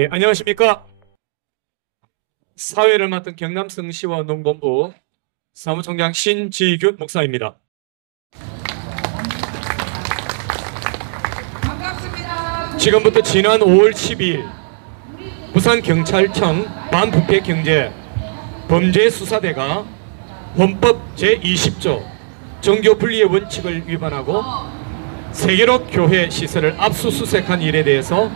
네, 안녕하십니까. 사회를 맡은 경남성시와 운동본부 사무총장 신지균 목사입니다. 지금부터 지난 5월 12일 부산경찰청 반부패경제 범죄수사대가 헌법 제20조 정교분리의 원칙을 위반하고 세계로 교회 시설을 압수수색한 일에 대해서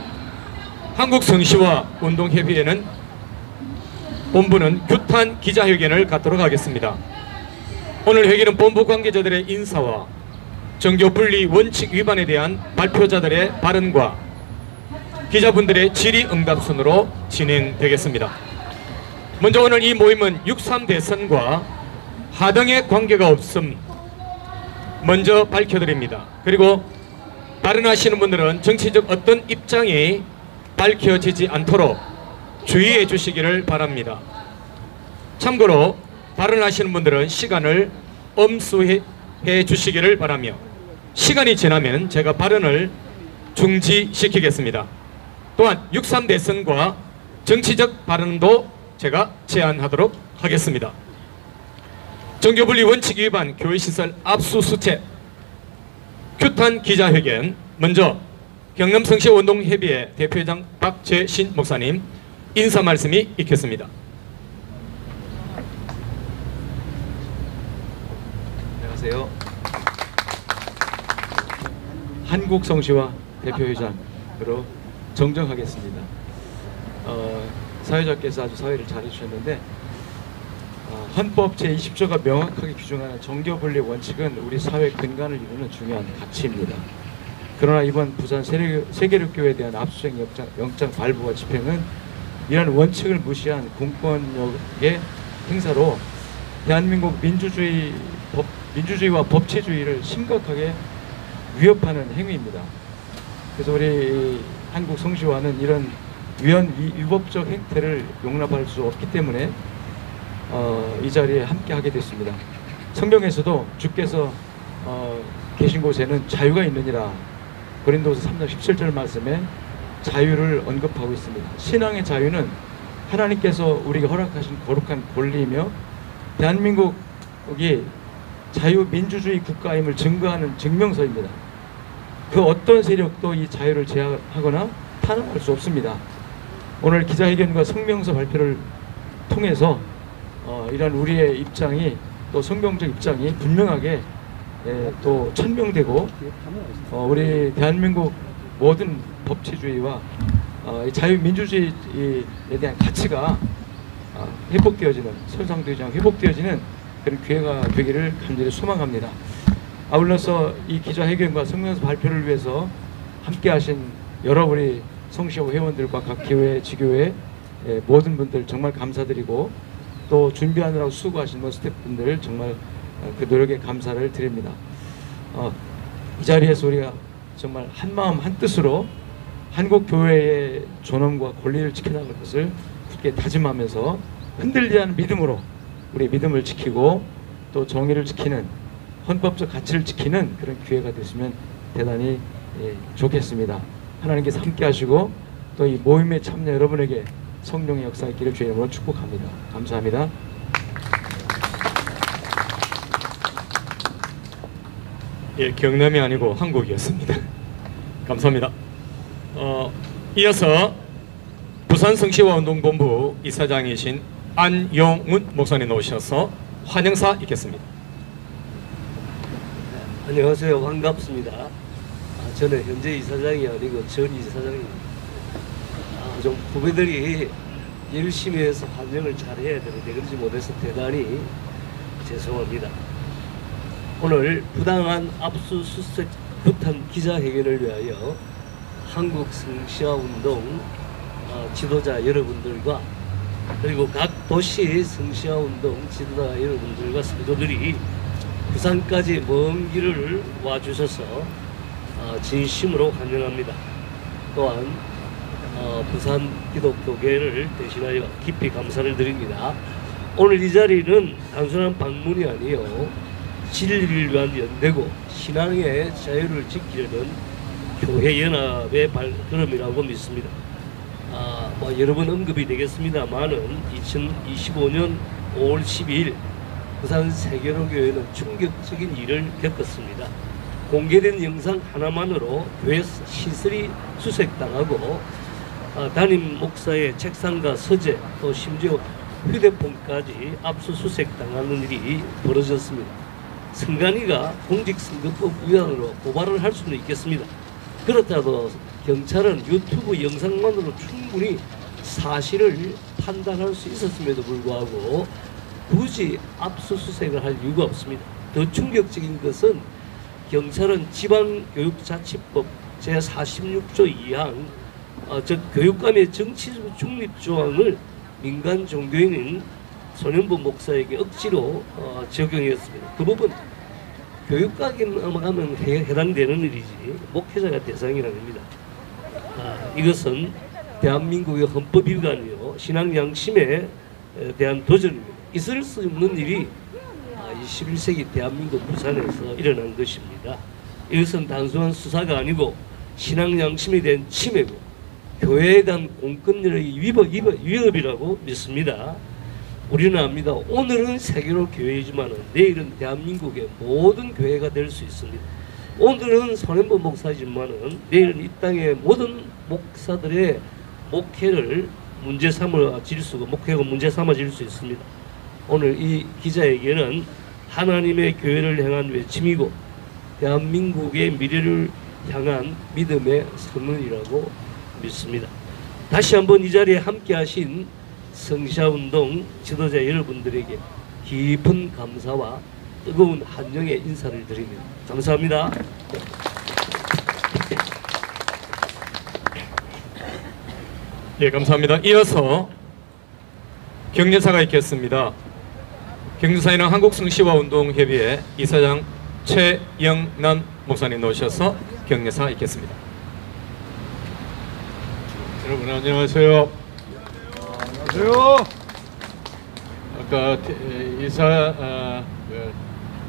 한국성시와 운동협의회는 본부는 규탄 기자회견을 갖도록 하겠습니다. 오늘 회견은 본부 관계자들의 인사와 정교분리 원칙 위반에 대한 발표자들의 발언과 기자분들의 질의응답 순으로 진행되겠습니다. 먼저 오늘 이 모임은 6.3 대선과 하등의 관계가 없음 먼저 밝혀드립니다. 그리고 발언하시는 분들은 정치적 어떤 입장이 밝혀지지 않도록 주의해 주시기를 바랍니다. 참고로 발언하시는 분들은 시간을 엄수해 주시기를 바라며 시간이 지나면 제가 발언을 중지시키겠습니다. 또한 6.3 대선과 정치적 발언도 제가 제한하도록 하겠습니다. 정교분리 원칙 위반 교회시설 압수수색 규탄 기자회견, 먼저 경남성시 운동협의회 대표회장 박재신 목사님 인사 말씀이 있겠습니다. 안녕하세요. 한국성시와 대표회장으로 정정하겠습니다. 사회자께서 아주 사회를 잘해주셨는데 헌법 제20조가 명확하게 규정하는 정교분리 원칙은 우리 사회 근간을 이루는 중요한 가치입니다. 그러나 이번 부산 세계력교회에 대한 압수수색 영장 발부와 집행은 이러한 원칙을 무시한 공권력의 행사로 대한민국 민주주의와 법치주의를 심각하게 위협하는 행위입니다. 그래서 우리 한국 성시와는 이런 위법적 행태를 용납할 수 없기 때문에 이 자리에 함께 하게 됐습니다. 성경에서도 주께서 계신 곳에는 자유가 있느니라 고린도서 3장 17절 말씀에 자유를 언급하고 있습니다. 신앙의 자유는 하나님께서 우리에게 허락하신 거룩한 권리이며 대한민국이 자유민주주의 국가임을 증거하는 증명서입니다. 그 어떤 세력도 이 자유를 제약하거나 탄압할 수 없습니다. 오늘 기자회견과 성명서 발표를 통해서 이런 우리의 입장이 또 성경적 입장이 분명하게 또 천명되고 우리 대한민국 모든 법치주의와 자유민주주의에 대한 가치가 회복되어지는 손상되지 않고 회복되어지는 그런 기회가 되기를 간절히 소망합니다. 아울러서 이 기자회견과 성명서 발표를 위해서 함께하신 여러 우리 성시와 회원들과 각 교회, 지교회 모든 분들 정말 감사드리고 또 준비하느라고 수고하신 스태프분들 정말 그 노력에 감사를 드립니다. 이 자리에서 우리가 정말 한마음 한뜻으로 한국 교회의 존엄과 권리를 지켜나갈 것을 굳게 다짐하면서 흔들리지 않은 믿음으로 우리 믿음을 지키고 또 정의를 지키는 헌법적 가치를 지키는 그런 기회가 됐으면 대단히 좋겠습니다. 하나님께서 함께 하시고 또 이 모임에 참여 여러분에게 성령의 역사 있기를 주의 이름으로 축복합니다. 감사합니다. 예, 경남이 아니고 한국이었습니다. 감사합니다. 이어서 부산성시와 운동본부 이사장이신 안용훈 목사님 나오셔서 환영사 있겠습니다. 안녕하세요. 반갑습니다. 저는 현재 이사장이 아니고 전 이사장입니다. 좀 후배들이 열심히 해서 환영을 잘 해야 되는데 그러지 못해서 대단히 죄송합니다. 오늘 부당한 압수수색 규탄 기자회견을 위하여 한국 성시화운동 지도자 여러분들과 그리고 각 도시 성시화운동 지도자 여러분들과 성도들이 부산까지 먼 길을 와주셔서 진심으로 환영합니다. 또한 부산 기독교계를 대신하여 깊이 감사를 드립니다. 오늘 이 자리는 단순한 방문이 아니요 진리를 위한 연대고 신앙의 자유를 지키려는 교회연합의 발걸음이라고 믿습니다. 뭐 여러 번 언급이 되겠습니다만은 2025년 5월 12일 부산 세계로교회는 충격적인 일을 겪었습니다. 공개된 영상 하나만으로 교회 시설이 수색당하고 담임 목사의 책상과 서재 또 심지어 휴대폰까지 압수수색당하는 일이 벌어졌습니다. 선관위가 공직선거법 위반으로 고발을 할 수는 있겠습니다. 그렇다도 경찰은 유튜브 영상만으로 충분히 사실을 판단할 수 있었음에도 불구하고 굳이 압수수색을 할 이유가 없습니다. 더 충격적인 것은 경찰은 지방교육자치법 제46조 2항 즉 교육감의 정치 중립 조항을 민간 종교인인 손현보 목사에게 억지로 적용했습니다. 그 부분 교육감에만 해당되는 일이지 목회자가 대상이 아닙니다. 이것은 대한민국의 헌법 위반이요 신앙 양심에 대한 도전입니다. 있을 수 없는 일이 21세기 대한민국 부산에서 일어난 것입니다. 이것은 단순한 수사가 아니고 신앙 양심에 대한 침해고 교회에 대한 공권력의 위협이라고 믿습니다. 우리는 압니다. 오늘은 세계로 교회이지만 내일은 대한민국의 모든 교회가 될 수 있습니다. 오늘은 손현보 목사이지만 내일은 이 땅의 모든 목사들의 목회를 문제 삼아질 수가 목회가 문제 삼아질 수 있습니다. 오늘 이 기자회견은 하나님의 교회를 향한 외침이고 대한민국의 미래를 향한 믿음의 선언이라고 믿습니다. 다시 한번 이 자리에 함께하신 성시아운동 지도자 여러분들에게 깊은 감사와 뜨거운 환영의 인사를 드립니다. 감사합니다. 예, 감사합니다. 이어서 격려사가 있겠습니다. 격려사에는 한국성시화운동협의회 이사장 최영남 목사님 나오셔서 격려사 있겠습니다. 여러분 안녕하세요. 안녕하세요. 아까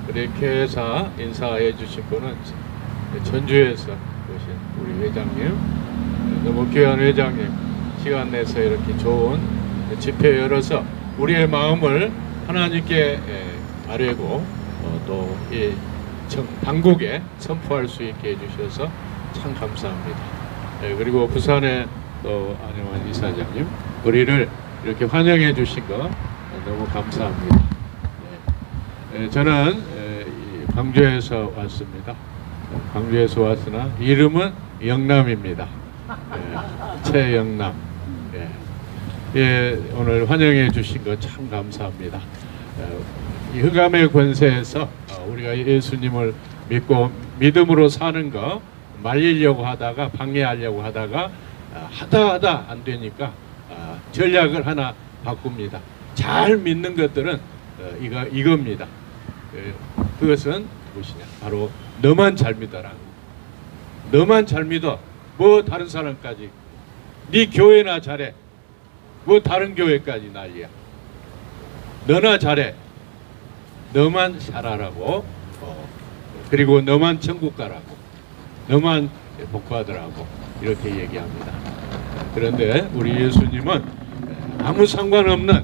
우리 교회사 인사해 주신 분은 전주에서 오신 우리 회장님, 너무 귀한 회장님 시간 내서 이렇게 좋은 집회 열어서 우리의 마음을 하나님께 아뢰고 또 이 당국에 선포할 수 있게 해주셔서 참 감사합니다. 그리고 부산의 또 안영환 이사장님 우리를 이렇게 환영해 주신 거 너무 감사합니다. 저는 광주에서 왔습니다. 광주에서 왔으나 이름은 영남입니다. 최영남. 오늘 환영해 주신 거 참 감사합니다. 이 흑암의 권세에서 우리가 예수님을 믿고 믿음으로 사는 거 말리려고 하다가 방해하려고 하다가 하다 안 되니까 전략을 하나 바꿉니다. 잘 믿는 것들은 이겁니다. 그것은 무엇이냐? 바로 너만 잘 믿어라. 너만 잘 믿어. 뭐 다른 사람까지 네 교회나 잘해. 뭐 다른 교회까지 난리야. 너나 잘해. 너만 잘하라고. 그리고 너만 천국 가라고. 너만 복받으라고 이렇게 얘기합니다. 그런데 우리 예수님은 아무 상관없는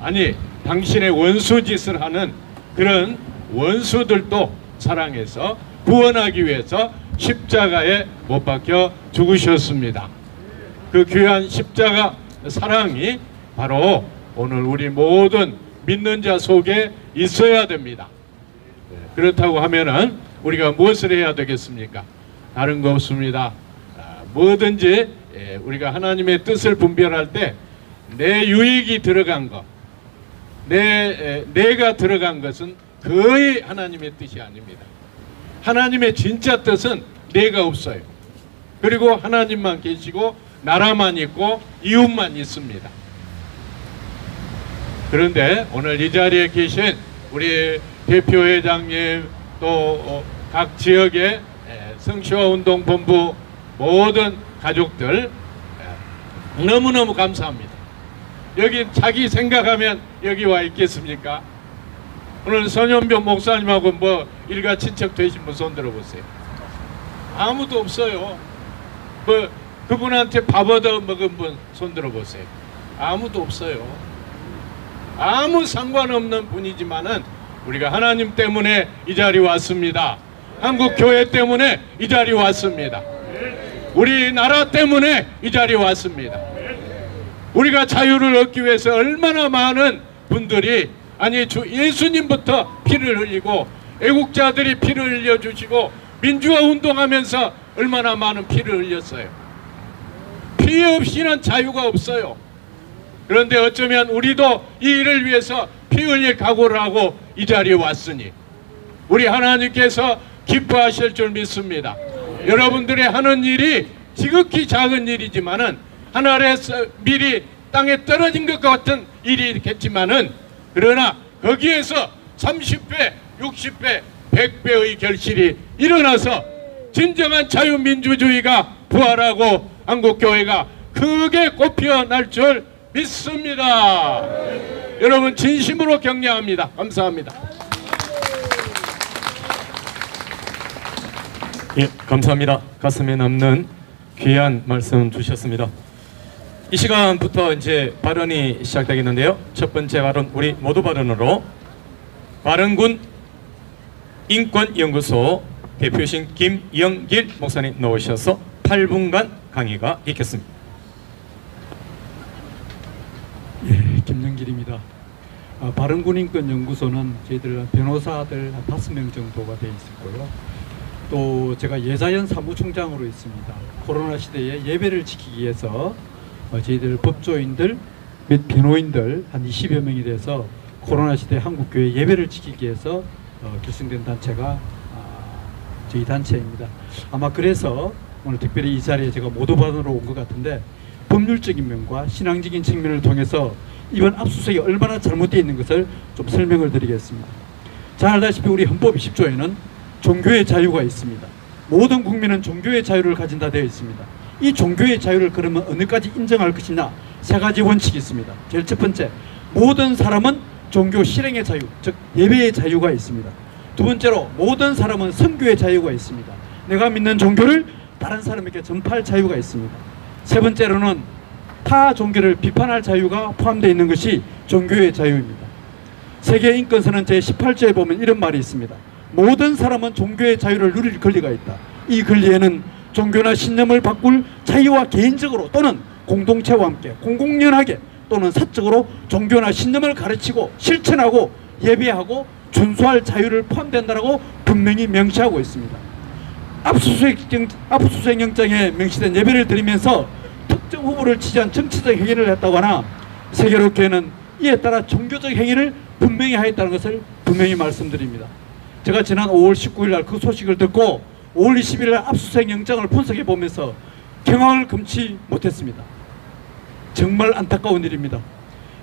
아니 당신의 원수 짓을 하는 그런 원수들도 사랑해서 구원하기 위해서 십자가에 못 박혀 죽으셨습니다. 그 귀한 십자가 사랑이 바로 오늘 우리 모든 믿는 자 속에 있어야 됩니다. 그렇다고 하면은 우리가 무엇을 해야 되겠습니까? 다른 거 없습니다. 뭐든지 우리가 하나님의 뜻을 분별할 때 내 유익이 들어간 것, 내가 들어간 것은 거의 하나님의 뜻이 아닙니다. 하나님의 진짜 뜻은 내가 없어요. 그리고 하나님만 계시고 나라만 있고 이웃만 있습니다. 그런데 오늘 이 자리에 계신 우리 대표회장님 또 각 지역의 성시화운동본부 모든 가족들 너무너무 감사합니다. 여기 자기 생각하면 여기 와 있겠습니까? 오늘 손현보 목사님하고 뭐 일가 친척 되신 분 손 들어보세요. 아무도 없어요. 뭐 그분한테 밥 얻어 먹은 분 손들어 보세요. 아무도 없어요. 아무 상관없는 분이지만은 우리가 하나님 때문에 이 자리에 왔습니다. 한국 교회 때문에 이 자리에 왔습니다. 우리나라 때문에 이 자리에 왔습니다. 우리가 자유를 얻기 위해서 얼마나 많은 분들이 주 예수님부터 피를 흘리고 애국자들이 피를 흘려주시고 민주화 운동하면서 얼마나 많은 피를 흘렸어요. 피 없이는 자유가 없어요. 그런데 어쩌면 우리도 이 일을 위해서 피 흘릴 각오를 하고 이 자리에 왔으니 우리 하나님께서 기뻐하실 줄 믿습니다. 여러분들의 하는 일이 지극히 작은 일이지만은 하늘에서 미리 땅에 떨어진 것 같은 일이겠지만은 그러나 거기에서 30배, 60배, 100배의 결실이 일어나서 진정한 자유민주주의가 부활하고 한국교회가 크게 꽃피어날 줄 믿습니다. 여러분 진심으로 격려합니다. 감사합니다. 예, 감사합니다. 가슴에 남는 귀한 말씀 주셨습니다. 이 시간부터 이제 발언이 시작되겠는데요. 첫 번째 발언 우리 모두 발언으로 바른군 인권연구소 대표이신 김영길 목사님 나오셔서 8분간 강의가 있겠습니다. 예, 김영길입니다. 바른군인권연구소는 저희들 변호사들 한 5명 정도가 되어 있었고요. 또 제가 예자연 사무총장으로 있습니다. 코로나 시대에 예배를 지키기 위해서 저희들 법조인들 및 변호인들 한 20여 명이 돼서 코로나 시대 한국교회 예배를 지키기 위해서 결성된 단체가 저희 단체입니다. 아마 그래서 오늘 특별히 이 자리에 제가 모두 받으러 온 것 같은데 법률적인 면과 신앙적인 측면을 통해서 이번 압수수색이 얼마나 잘못되어 있는 것을 좀 설명을 드리겠습니다. 잘 알다시피 우리 헌법 20조에는 종교의 자유가 있습니다. 모든 국민은 종교의 자유를 가진다 되어 있습니다. 이 종교의 자유를 그러면 어느까지 인정할 것이냐, 세 가지 원칙이 있습니다. 제일 첫 번째, 모든 사람은 종교 실행의 자유, 즉 예배의 자유가 있습니다. 두 번째로 모든 사람은 선교의 자유가 있습니다. 내가 믿는 종교를 다른 사람에게 전파할 자유가 있습니다. 세 번째로는 타 종교를 비판할 자유가 포함되어 있는 것이 종교의 자유입니다. 세계인권선언 제18조에 보면 이런 말이 있습니다. 모든 사람은 종교의 자유를 누릴 권리가 있다. 이 권리에는 종교나 신념을 바꿀 자유와 개인적으로 또는 공동체와 함께 공공연하게 또는 사적으로 종교나 신념을 가르치고 실천하고 예배하고 준수할 자유를 포함된다고 분명히 명시하고 있습니다. 압수수색 영장에 명시된 예배를 드리면서 특정 후보를 지지한 정치적 행위를 했다거나 세계로교회는 이에 따라 종교적 행위를 분명히 하였다는 것을 분명히 말씀드립니다. 제가 지난 5월 19일 날 그 소식을 듣고 5월 20일 날 압수수색 영장을 분석해 보면서 경악을 금치 못했습니다. 정말 안타까운 일입니다.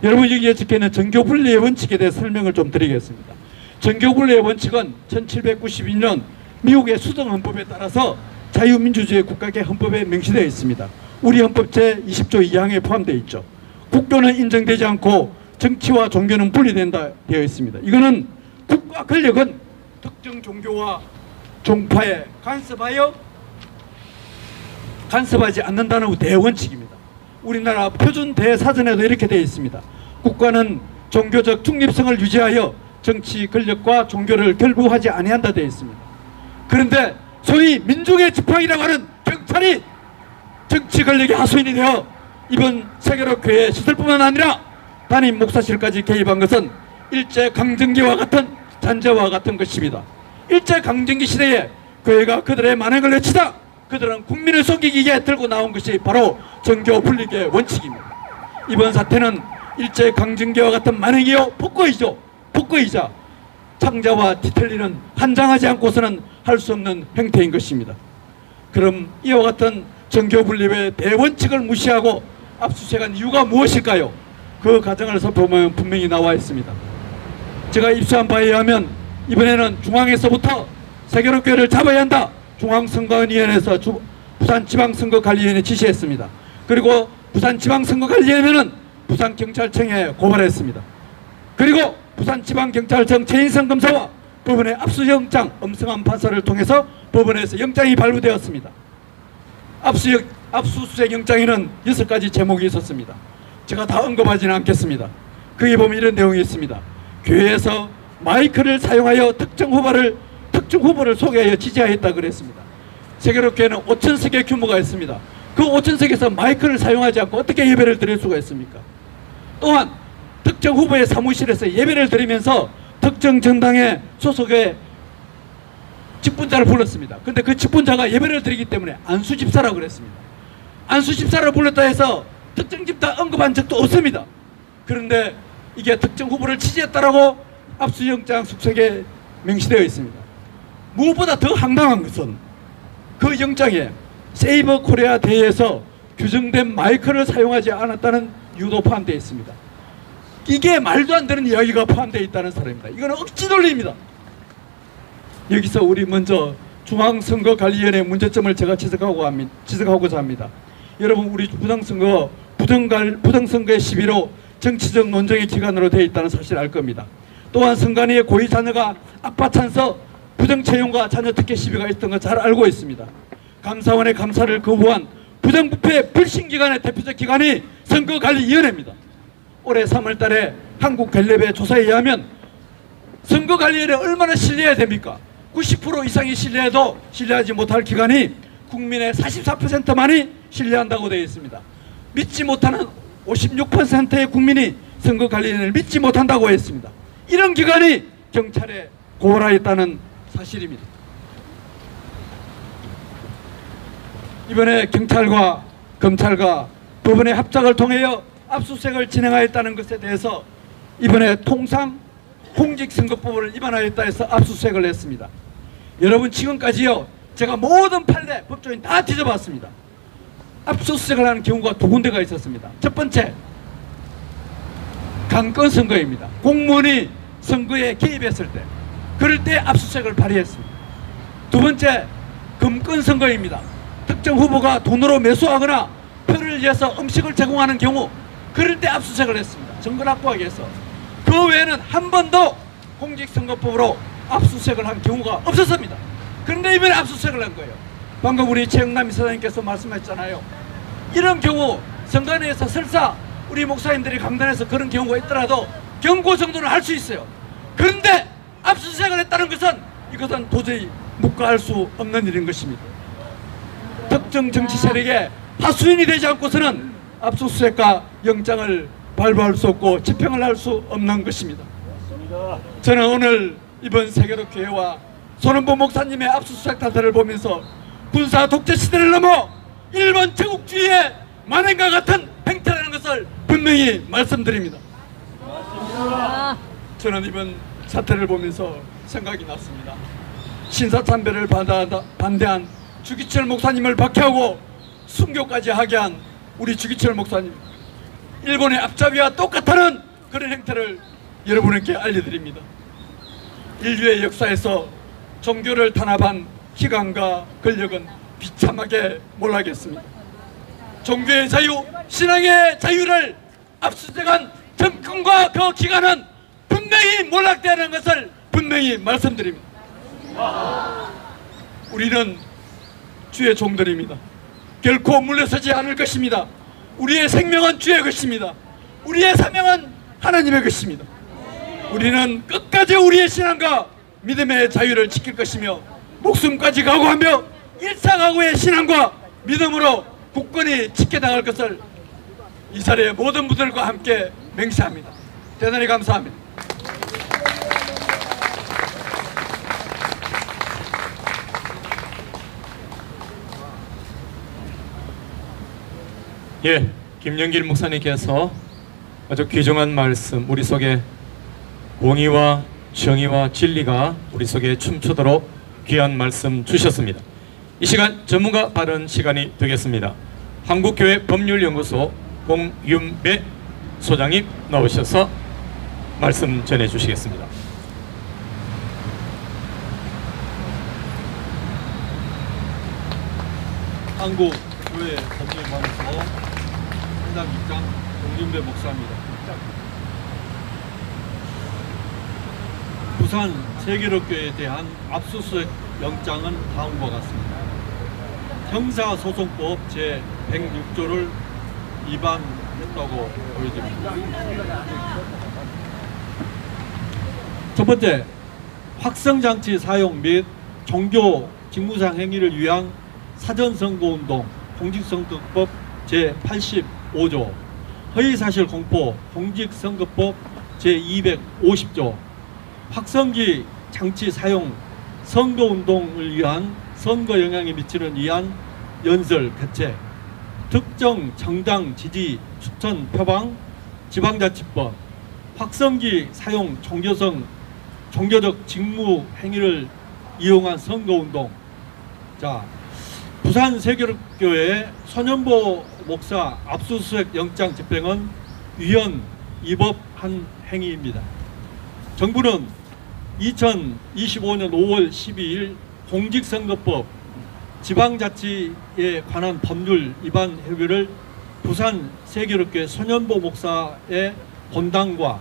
여러분 여기에 적혀있는 정교분리의 원칙에 대해 설명을 좀 드리겠습니다. 정교분리의 원칙은 1792년 미국의 수정헌법에 따라서 자유민주주의 국가의 헌법에 명시되어 있습니다. 우리 헌법 제20조 2항에 포함되어 있죠. 국교는 인정되지 않고 정치와 종교는 분리된다 되어 있습니다. 이거는 국가 권력은 특정 종교와 종파에 간섭하지 않는다는 대원칙입니다. 우리나라 표준 대사전에도 이렇게 되어 있습니다. 국가는 종교적 중립성을 유지하여 정치 권력과 종교를 결부하지 아니한다 되어 있습니다. 그런데 소위 민중의 지팡이라고 하는 경찰이 정치 권력의 하수인이 되어 이번 세계로교회 시설뿐만 아니라 담임 목사실까지 개입한 것은 일제강점기와 같은 잔재와 같은 것입니다. 일제강점기 시대에 교회가 그들의 만행을 외치다 그들은 국민을 속이기 위해 들고 나온 것이 바로 정교 분리의 원칙입니다. 이번 사태는 일제강점기와 같은 만행이요 폭거이자 창자와 뒤틀리는 한장하지 않고서는 할 수 없는 행태인 것입니다. 그럼 이와 같은 정교 분립의 대원칙을 무시하고 압수수색한 이유가 무엇일까요? 그 과정을 살펴보면 분명히 나와 있습니다. 제가 입수한 바에 의하면 이번에는 중앙에서부터 세계로교회를 잡아야 한다. 중앙선거위원회에서 부산지방선거관리위원회 지시했습니다. 그리고 부산지방선거관리위원회는 부산경찰청에 고발했습니다. 그리고 부산지방경찰청 최인성 검사와 법원의 압수영장 엄성한 판사를 통해서 법원에서 영장이 발부되었습니다. 압수수색 영장에는 6가지 제목이 있었습니다. 제가 다 언급하지는 않겠습니다. 거기 보면 이런 내용이 있습니다. 교회에서 마이크를 사용하여 특정 후보를 소개하여 지지하였다 그랬습니다. 세계로교회는 5,000석의 규모가 있습니다. 그 5,000석에서 마이크를 사용하지 않고 어떻게 예배를 드릴 수가 있습니까? 또한 특정 후보의 사무실에서 예배를 드리면서 특정 정당의 소속의 직분자를 불렀습니다. 그런데 그 직분자가 예배를 드리기 때문에 안수집사라고 그랬습니다. 안수집사를 불렀다 해서 특정 집사 언급한 적도 없습니다. 그런데 이게 특정 후보를 지지했다라고 압수영장 숙색에 명시되어 있습니다. 무엇보다 더 황당한 것은 그 영장에 세이버 코리아 대회에서 규정된 마이크를 사용하지 않았다는 유도 포함되어 있습니다. 이게 말도 안 되는 이야기가 포함되어 있다는 사람입니다. 이거는 억지 논리입니다. 여기서 우리 먼저 중앙선거관리위원회 문제점을 제가 지적하고자 합니다. 여러분, 우리 부정선거의 시비로 정치적 논쟁의 기관으로 되어 있다는 사실을 알 겁니다. 또한 선관위의 고위 자녀가 아빠 찬서 부정채용과 자녀 특혜 시비가 있던 거 잘 알고 있습니다. 감사원의 감사를 거부한 부정부패 불신기관의 대표적 기관이 선거관리위원회입니다. 올해 3월 달에 한국갤럽의 조사에 의하면 선거관리위원회 얼마나 신뢰해야 됩니까? 90% 이상이 신뢰해도 신뢰하지 못할 기관이 국민의 44%만이 신뢰한다고 되어 있습니다. 믿지 못하는 56%의 국민이 선거관리위원회를 믿지 못한다고 했습니다. 이런 기관이 경찰에 고발하였다는 사실입니다. 이번에 경찰과 검찰과 법원의 합작을 통하여 압수수색을 진행하였다는 것에 대해서 이번에 통상 공직선거법을 위반하였다 해서 압수수색을 했습니다. 여러분, 지금까지요 제가 모든 판례 법조인 다 뒤져봤습니다. 압수수색을 하는 경우가 두 군데가 있었습니다. 첫 번째, 강권 선거입니다. 공무원이 선거에 개입했을 때, 그럴 때 압수수색을 발휘했습니다. 두 번째, 금권 선거입니다. 특정 후보가 돈으로 매수하거나 표를 위해서 음식을 제공하는 경우, 그럴 때 압수수색을 했습니다. 정권 확보하기 위해서. 그 외에는 한 번도 공직선거법으로 압수수색을 한 경우가 없었습니다. 그런데 이번에 압수수색을 한 거예요. 방금 우리 최영남 이사장님께서 말씀하셨잖아요. 이런 경우 선관위에서 설사 우리 목사님들이 강단에서 그런 경우가 있더라도 경고 정도는 할 수 있어요. 그런데 압수수색을 했다는 것은 이것은 도저히 묵과할 수 없는 일인 것입니다. 특정 정치 세력의 하수인이 되지 않고서는 압수수색과 영장을 발부할 수 없고 집행을 할 수 없는 것입니다. 저는 오늘 이번 세계로교회와 손원보 목사님의 압수수색 탄태를 보면서 군사 독재 시대를 넘어 일본 제국주의의 만행과 같은 행태라는 것을 분명히 말씀드립니다. 저는 이번 사태를 보면서 생각이 났습니다. 신사참배를 반대한 주기철 목사님을 박해하고 순교까지 하게 한 우리 주기철 목사님, 일본의 앞잡이와 똑같다는 그런 행태를 여러분에게 알려드립니다. 인류의 역사에서 종교를 탄압한 기관과 권력은 비참하게 몰락했습니다. 종교의 자유, 신앙의 자유를 압수수색한 정권과 그 기관은 분명히 몰락되는 것을 분명히 말씀드립니다. 우리는 주의 종들입니다. 결코 물러서지 않을 것입니다. 우리의 생명은 주의 것입니다. 우리의 사명은 하나님의 것입니다. 우리는 끝까지 우리의 신앙과 믿음의 자유를 지킬 것이며 목숨까지 각오하며 일사각오의 신앙과 믿음으로 굳건히 지켜나갈 것을 이 자리에 모든 분들과 함께 맹세합니다. 대단히 감사합니다. 예, 김영길 목사님께서 아주 귀중한 말씀, 우리 속에 공의와 정의와 진리가 우리 속에 춤추도록 귀한 말씀 주셨습니다. 이 시간 전문가 발언 시간이 되겠습니다. 한국교회 법률연구소 공윤배 소장님 나오셔서 말씀 전해 주시겠습니다. 한국교회 법률연구소 현장 입장 공윤배 목사입니다. 부산 세계로교회에 대한 압수수색 영장은 다음과 같습니다. 형사소송법 제 106조를 위반했다고 보여집니다. 첫 번째, 확성장치 사용 및 종교 직무상 행위를 위한 사전선거운동 공직선거법 제85조, 허위사실 공포 공직선거법 제250조, 확성기 장치 사용 선거운동을 위한 선거 영향에 미치는 위한 연설 개최, 특정 정당 지지 추천 표방 지방자치법, 확성기 사용 종교적 직무 행위를 이용한 선거운동. 자, 부산 세교육교회 손현보 목사 압수수색 영장 집행은 위헌 위법한 행위입니다. 정부는 2025년 5월 12일 공직선거법 지방자치에 관한 법률 위반 행위를 부산 세교육교회 손현보 목사의 본당과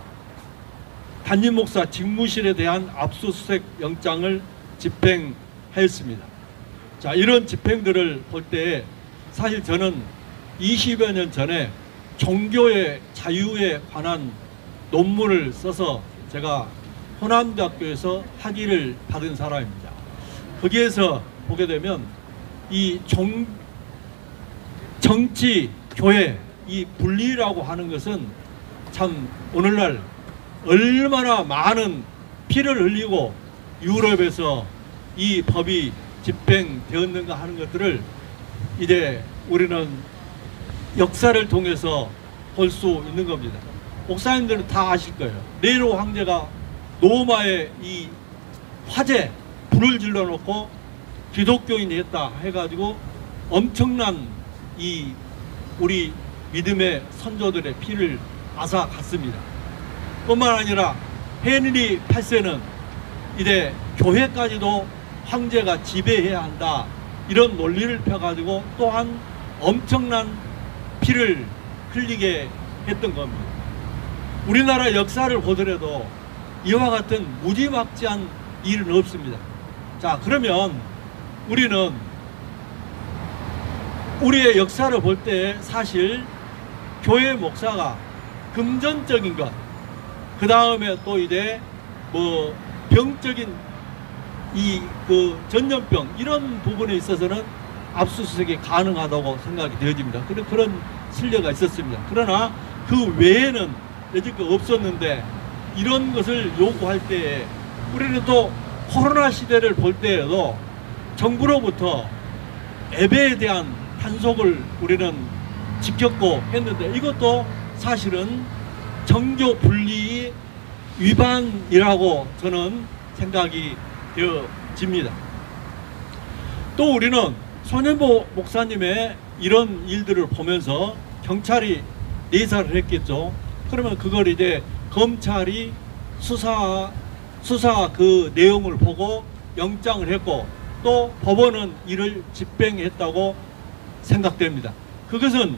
담임 목사 직무실에 대한 압수수색 영장을 집행하였습니다. 자, 이런 집행들을 볼 때 사실 저는 20여 년 전에 종교의 자유에 관한 논문을 써서 제가 호남대학교에서 학위를 받은 사람입니다. 거기에서 보게 되면 이 정치, 교회 이 분리라고 하는 것은 참 오늘날 얼마나 많은 피를 흘리고 유럽에서 이 법이 집행되었는가 하는 것들을 이제 우리는 역사를 통해서 볼 수 있는 겁니다. 목사님들은 다 아실 거예요. 네로 황제가 로마의 이 화재 불을 질러놓고 기독교인이 했다 해가지고 엄청난 이 우리 믿음의 선조들의 피를 앗아갔습니다. 뿐만 아니라 헤늘리 8세는 이제 교회까지도 황제가 지배해야 한다 이런 논리를 펴가지고 또한 엄청난 피를 흘리게 했던 겁니다. 우리나라 역사를 보더라도 이와 같은 무지막지한 일은 없습니다. 자, 그러면 우리는 우리의 역사를 볼 때 사실 교회 목사가 금전적인 것, 그 다음에 또 이제 뭐 병적인 이 그 전염병 이런 부분에 있어서는 압수수색이 가능하다고 생각이 되어집니다. 그런 신뢰가 있었습니다. 그러나 그 외에는 여지껏 없었는데 이런 것을 요구할 때에 우리는 또 코로나 시대를 볼 때에도 정부로부터 예배에 대한 단속을 우리는 지켰고 했는데 이것도 사실은 정교 분리 위반이라고 저는 생각이 되어집니다. 또 우리는 손현보 목사님의 이런 일들을 보면서 경찰이 내사를 했겠죠. 그러면 그걸 이제 검찰이 수사 그 내용을 보고 영장을 했고 또 법원은 이를 집행했다고 생각됩니다. 그것은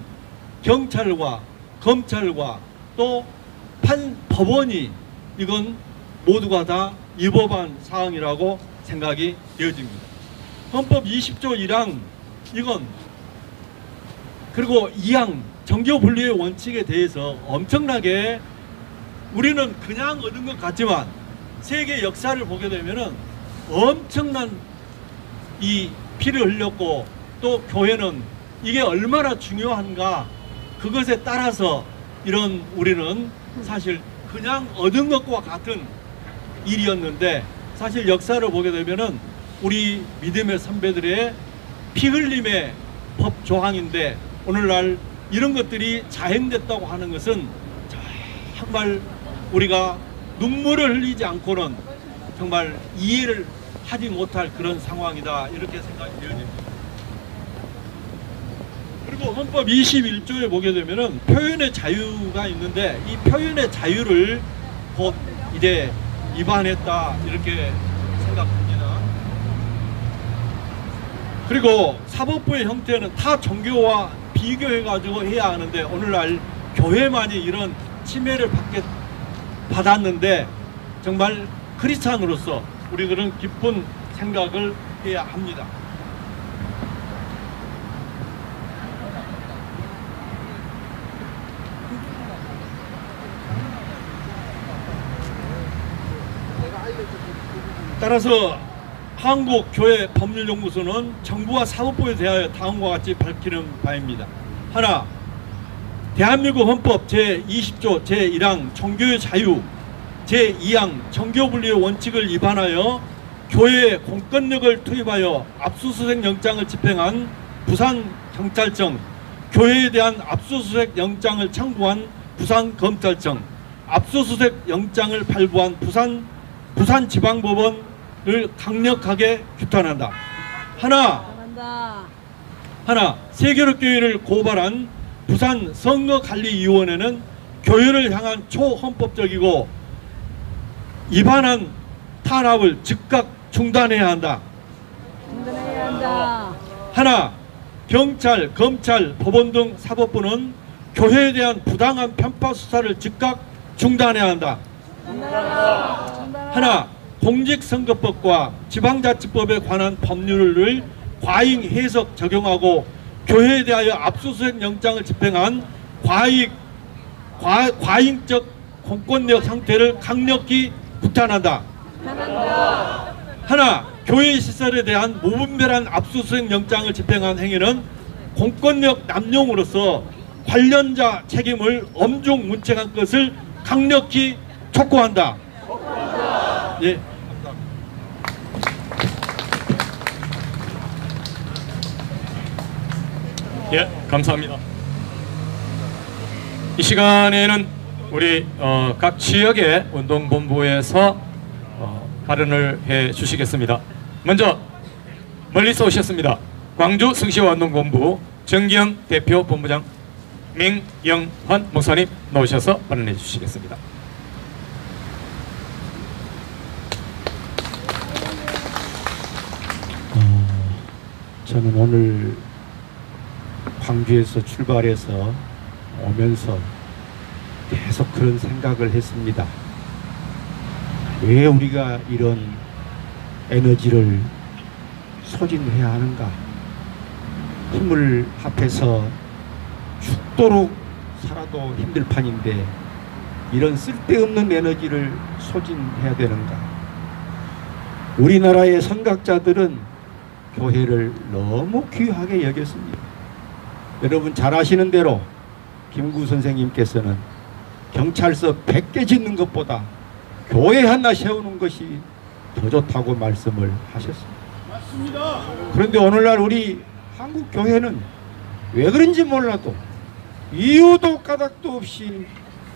경찰과 검찰과 또 법원이 이건 모두가 다 위법한 사항이라고 생각이 되어집니다. 헌법 20조 1항 이건 그리고 2항 정교 분리의 원칙에 대해서 엄청나게 우리는 그냥 얻은 것 같지만 세계 역사를 보게 되면은 엄청난 이 피를 흘렸고 또 교회는 이게 얼마나 중요한가 그것에 따라서 이런 우리는 사실 그냥 얻은 것과 같은 일이었는데 사실 역사를 보게 되면은 우리 믿음의 선배들의 피 흘림의 법 조항인데 오늘날 이런 것들이 자행됐다고 하는 것은 정말 우리가 눈물을 흘리지 않고는 정말 이해를 하지 못할 그런 상황이다 이렇게 생각이 되어집니다. 그리고 헌법 21조에 보게 되면은 표현의 자유가 있는데 이 표현의 자유를 곧 이제 위반했다 이렇게 생각합니다. 그리고 사법부의 형태는 타 종교와 비교해가지고 해야 하는데 오늘날 교회만이 이런 침해를 받았는데 정말 크리스찬으로서 우리 그런 기쁜 생각을 해야 합니다. 따라서 한국교회법률연구소는 정부와 사법부에 대하여 다음과 같이 밝히는 바입니다. 하나, 대한민국 헌법 제20조 제1항 종교의 자유, 제2항 정교분리의 원칙을 위반하여 교회에 공권력을 투입하여 압수수색 영장을 집행한 부산경찰청, 교회에 대한 압수수색 영장을 청구한 부산검찰청, 압수수색 영장을 발부한 부산지방법원을 강력하게 규탄한다. 하나, 세계력교회를 고발한 부산 선거관리위원회는 교회를 향한 초헌법적이고 위반한 탄압을 즉각 중단해야 한다. 하나, 경찰, 검찰, 법원 등 사법부는 교회에 대한 부당한 편파 수사를 즉각 중단해야 한다. 하나, 공직선거법과 지방자치법에 관한 법률을 과잉 해석 적용하고 교회에 대하여 압수수색 영장을 집행한 과잉적 공권력 상태를 강력히 규탄한다. 하나, 교회 시설에 대한 무분별한 압수수색 영장을 집행한 행위는 공권력 남용으로서 관련자 책임을 엄중 문책한 것을 강력히 촉구한다. 예. 예, 감사합니다. 이 시간에는 우리 각 지역의 운동본부에서 발언을 해 주시겠습니다. 먼저 멀리서 오셨습니다. 광주 승시운동본부 정기영 대표 본부장 맹영환 목사님 나오셔서 발언해 주시겠습니다. 저는 오늘 광주에서 출발해서 오면서 계속 그런 생각을 했습니다. 왜 우리가 이런 에너지를 소진해야 하는가? 힘을 합해서 죽도록 살아도 힘들 판인데 이런 쓸데없는 에너지를 소진해야 되는가? 우리나라의 선각자들은 교회를 너무 귀하게 여겼습니다. 여러분 잘 아시는 대로 김구 선생님께서는 경찰서 100개 짓는 것보다 교회 하나 세우는 것이 더 좋다고 말씀을 하셨습니다. 맞습니다. 그런데 오늘날 우리 한국 교회는 왜 그런지 몰라도 이유도 까닭도 없이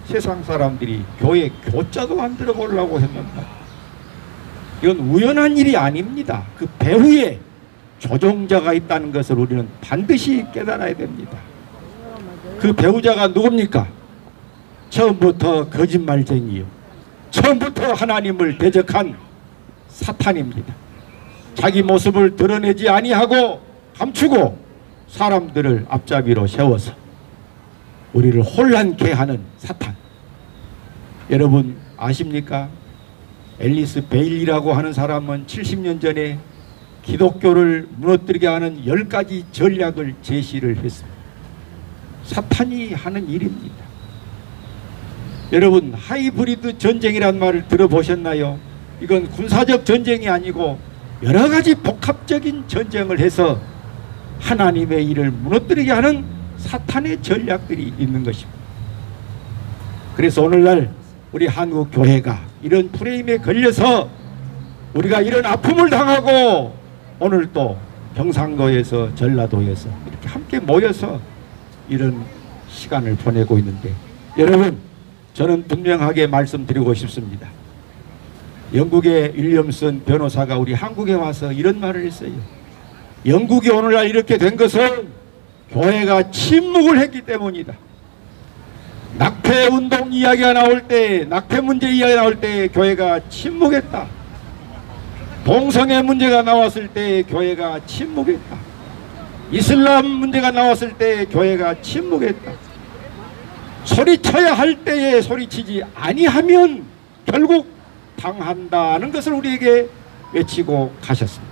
세상 사람들이 교회 교자도 만들어 보려고 했는데 이건 우연한 일이 아닙니다. 그 배후에 조종자가 있다는 것을 우리는 반드시 깨달아야 됩니다. 그 배우자가 누굽니까? 처음부터 거짓말쟁이요. 처음부터 하나님을 대적한 사탄입니다. 자기 모습을 드러내지 아니하고 감추고 사람들을 앞잡이로 세워서 우리를 혼란케 하는 사탄. 여러분 아십니까? 앨리스 베일리라고 하는 사람은 70년 전에 기독교를 무너뜨리게 하는 10가지 전략을 제시를 했습니다. 사탄이 하는 일입니다. 여러분 하이브리드 전쟁이란 말을 들어보셨나요? 이건 군사적 전쟁이 아니고 여러 가지 복합적인 전쟁을 해서 하나님의 일을 무너뜨리게 하는 사탄의 전략들이 있는 것입니다. 그래서 오늘날 우리 한국 교회가 이런 프레임에 걸려서 우리가 이런 아픔을 당하고 오늘 또 경상도에서 전라도에서 이렇게 함께 모여서 이런 시간을 보내고 있는데 여러분 저는 분명하게 말씀드리고 싶습니다. 영국의 윌리엄슨 변호사가 우리 한국에 와서 이런 말을 했어요. 영국이 오늘날 이렇게 된 것은 교회가 침묵을 했기 때문이다. 낙태운동 이야기가 나올 때, 낙태 문제 이야기가 나올 때 교회가 침묵했다. 동성애 문제가 나왔을 때 교회가 침묵했다. 이슬람 문제가 나왔을 때 교회가 침묵했다. 소리쳐야 할 때에 소리치지 아니하면 결국 당한다는 것을 우리에게 외치고 가셨습니다.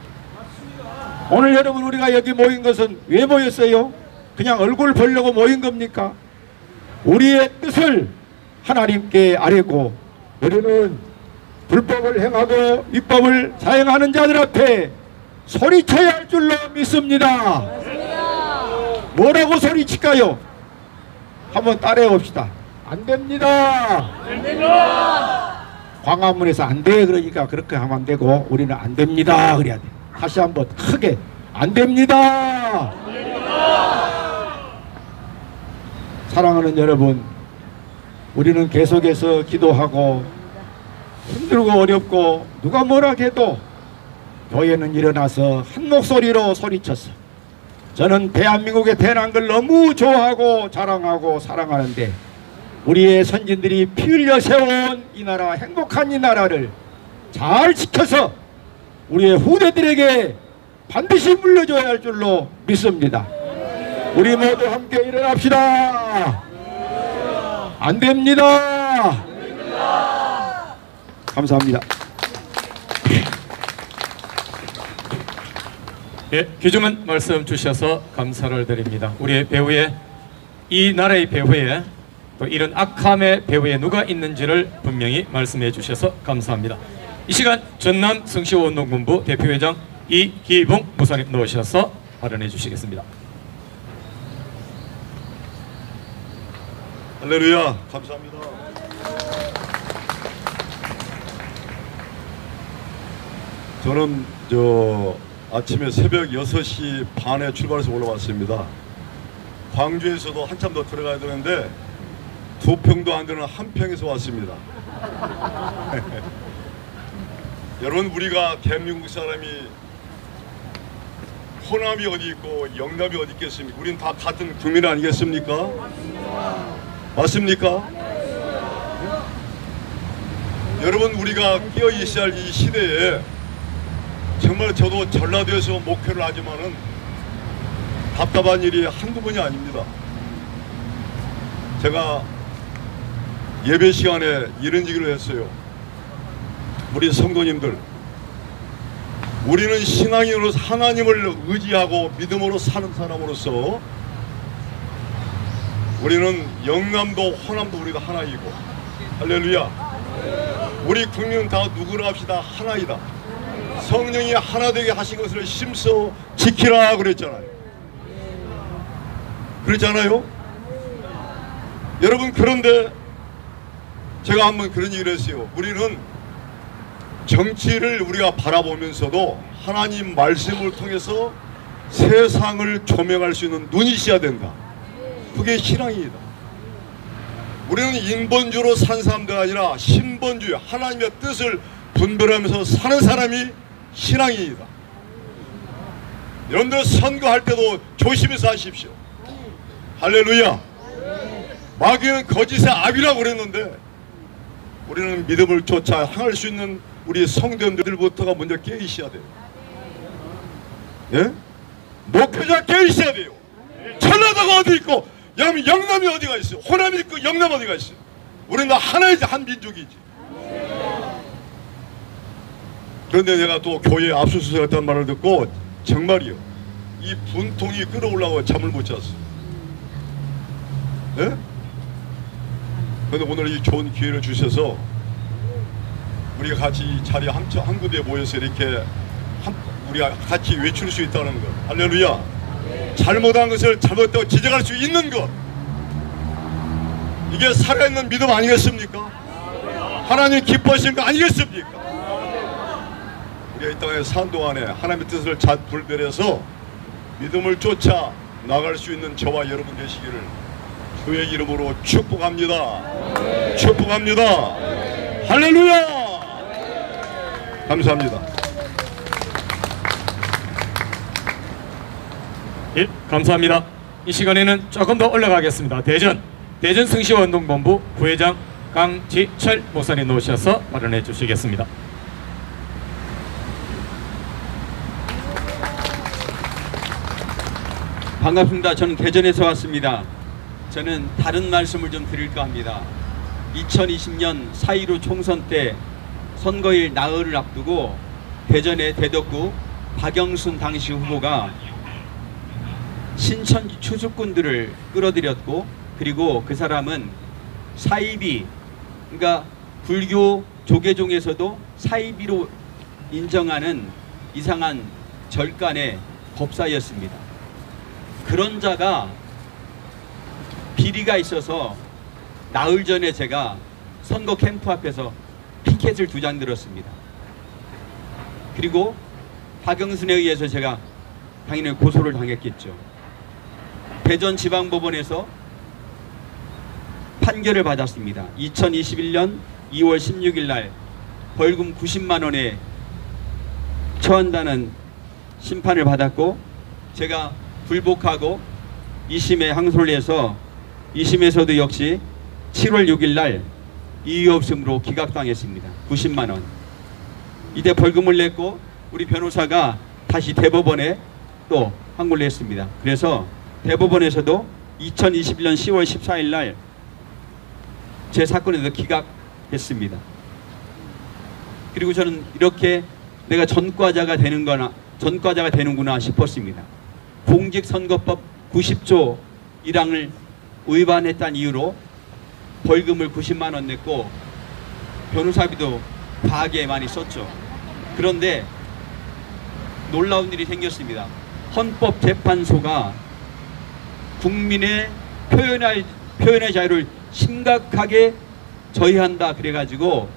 오늘 여러분 우리가 여기 모인 것은 왜 모였어요? 그냥 얼굴 보려고 모인 겁니까? 우리의 뜻을 하나님께 아뢰고 우리는 불법을 행하고 윗법을 사행하는 자들 앞에 소리쳐야 할 줄로 믿습니다. 뭐라고 소리칠까요? 한번 따라해 봅시다. 안 됩니다. 광화문에서 안 돼 그러니까 그렇게 하면 안 되고 우리는 안 됩니다 그래야 돼. 다시 한번 크게 안 됩니다. 사랑하는 여러분, 우리는 계속해서 기도하고 힘들고 어렵고 누가 뭐라 해도 교회는 일어나서 한 목소리로 소리쳤어. 저는 대한민국의 태어난 걸 너무 좋아하고 자랑하고 사랑하는데 우리의 선진들이 피 흘려 세운 이 나라, 행복한 이 나라를 잘 지켜서 우리의 후대들에게 반드시 물려줘야 할 줄로 믿습니다. 우리 모두 함께 일어납시다. 안 됩니다. 감사합니다. 예, 귀중한 말씀 주셔서 감사를 드립니다. 우리의 배후에, 이 나라의 배후에 또 이런 악함의 배후에 누가 있는지를 분명히 말씀해 주셔서 감사합니다. 이 시간 전남 성시운동본부 대표회장 이기봉 목사님 나오셔서 발언해 주시겠습니다. 할렐루야, 감사합니다. 저는 아침에 새벽 6시 반에 출발해서 올라왔습니다. 광주에서도 한참 더 들어가야 되는데 2평도 안 되는 한 평에서 왔습니다. 여러분, 우리가 대한민국 사람이 호남이 어디 있고 영남이 어디 있겠습니까? 우린 다 같은 국민 아니겠습니까? 맞습니까? 여러분, 우리가 끼어 있어야 할 이 시대에 정말 저도 전라도에서 목회를 하지만은 답답한 일이 한두 번이 아닙니다. 제가 예배 시간에 이런 얘기를 했어요. 우리 성도님들, 우리는 신앙인으로서 하나님을 의지하고 믿음으로 사는 사람으로서 우리는 영남도 호남도 우리가 하나이고, 할렐루야, 우리 국민은 다 누구라 합시다. 하나이다. 성령이 하나 되게 하신 것을 힘써 지키라 그랬잖아요. 그랬잖아요. 여러분, 그런데 제가 한번 그런 얘기를 했어요. 우리는 정치를 우리가 바라보면서도 하나님 말씀을 통해서 세상을 조명할 수 있는 눈이 있어야 된다. 그게 신앙이다. 우리는 인본주의로 산 사람들 아니라 신본주의, 하나님의 뜻을 분별하면서 사는 사람이 신앙이다. 여러분들 선거할 때도 조심해서 하십시오. 할렐루야. 마귀는 거짓의 압이라고 그랬는데 우리는 믿음을 쫓아 향할 수 있는 우리 성도님들부터가 먼저 깨어 있어야 돼요. 예? 목표자 깨어 있어야 돼요. 전라도가 어디 있고 영남이 어디가 있어요? 호남이 있고 영남 어디가 있어요? 우리는 다 하나이지, 한 민족이지. 그런데 내가 또 교회에 압수수색했다는 말을 듣고 정말이요, 이 분통이 끌어올라고 잠을 못 잤어. 예? 그런데 오늘 이 좋은 기회를 주셔서 우리가 같이 이 자리 한 군데에 모여서 이렇게 우리가 같이 외칠 수 있다는 것, 할렐루야. 잘못한 것을 잘못되고 지적할 수 있는 것, 이게 살아있는 믿음 아니겠습니까? 하나님 기뻐하시는 거 아니겠습니까? 우리가 이 땅에 산 동안에 하나님의 뜻을 잘 분별해서 믿음을 쫓아 나갈 수 있는 저와 여러분 되시기를 주의 이름으로 축복합니다. 축복합니다. 할렐루야. 감사합니다. 예, 감사합니다. 이 시간에는 조금 더 올라가겠습니다. 대전 성시운동본부 부회장 강지철 목사님 나오셔서 발언해 주시겠습니다. 반갑습니다. 저는 대전에서 왔습니다. 저는 다른 말씀을 좀 드릴까 합니다. 2020년 4.15 총선 때 선거일 나흘을 앞두고 대전의 대덕구 박영순 당시 후보가 신천 추수꾼들을 끌어들였고, 그리고 그 사람은 사이비, 그러니까 불교 조계종에서도 사이비로 인정하는 이상한 절간의 법사였습니다. 그런 자가 비리가 있어서 나흘 전에 제가 선거 캠프 앞에서 피켓을 2장 들었습니다. 그리고 박영순에 의해서 제가 당연히 고소를 당했겠죠. 대전지방법원에서 판결을 받았습니다. 2021년 2월 16일 날 벌금 90만 원에 처한다는 심판을 받았고, 제가 불복하고 2심에 항소를 해서 2심에서도 역시 7월 6일 날 이유 없음으로 기각당했습니다. 90만 원. 이때 벌금을 냈고 우리 변호사가 다시 대법원에 또 항고를 했습니다. 그래서 대법원에서도 2021년 10월 14일 날 제 사건에서 기각했습니다. 그리고 저는 이렇게 내가 전과자가 되는구나 싶었습니다. 공직선거법 90조 1항을 위반했다는 이유로 벌금을 90만 원 냈고 변호사비도 과하게 많이 썼죠. 그런데 놀라운 일이 생겼습니다. 헌법재판소가 국민의 표현의 자유를 심각하게 저해한다 그래가지고